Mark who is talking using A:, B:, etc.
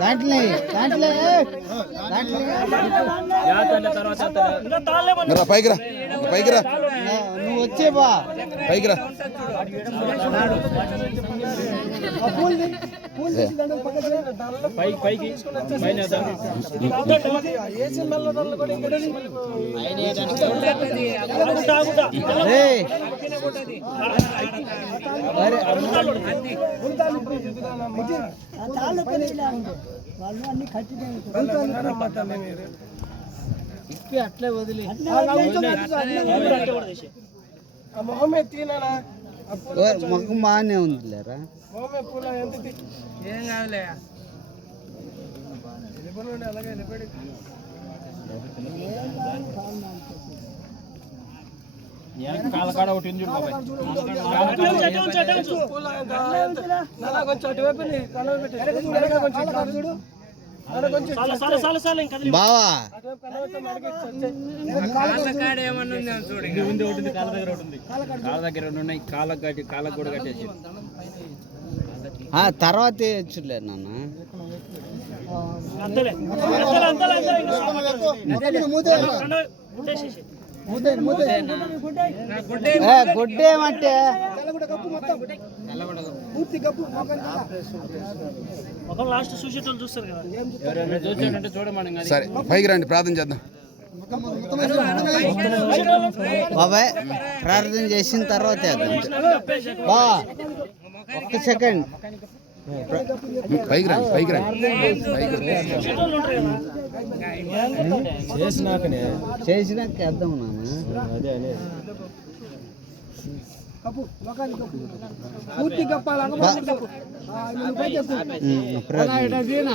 A: దాంట్లో దాంట్లో దాంట్లో
B: రా పైకి రా పైకి రా.
A: నువ్వు వచ్చే బా.
B: పైకి రా.
A: రేయ్. అరే, ఇప్పి అట్లే వదిలి
C: మొహమే తీనా
A: మొఖం బాగానే ఉంది లేరా
D: ఏం కాదులే.
E: కాలకాడ ఒకటి చూడు
C: కొంచెం అటువైపు చూడు
A: బావా.
C: అటువైపు కళ్ళ పెట్టి మనకి వచ్చే
D: కాడ ఏమన్నా ఉందేమో చూడు
E: ఇది ఉంది ఒకటి ఉంది కాళ్ళ దగ్గర ఒకటి ఉంది కాళ్ళ దగ్గర రెండు ఉన్నాయి కాళ్ళకు కట్టి కాళ్ళకు కూడా కట్టేసి
A: ఆ, తర్వాత నాన్న ఏ, గుడ్డేమంటే
C: పూర్తి
E: చూడమని
B: సరే పైకి రండి ప్రార్థన చేద్దాం.
A: బాబాయ్ ప్రార్థన చేసిన తర్వాత బా ఒక్క సెకండ్.
B: పైకి రండి పైకి రండి. పైకి రండి
A: చేసినాక వేద్దాం నాన్న.
C: మొఖానికి కప్పు పూర్తి గప్పాలి
A: బా.
C: కప్పు ఆ, నువ్వు పైకి ఎక్కు.
A: ఉమ్, ప్రార్థన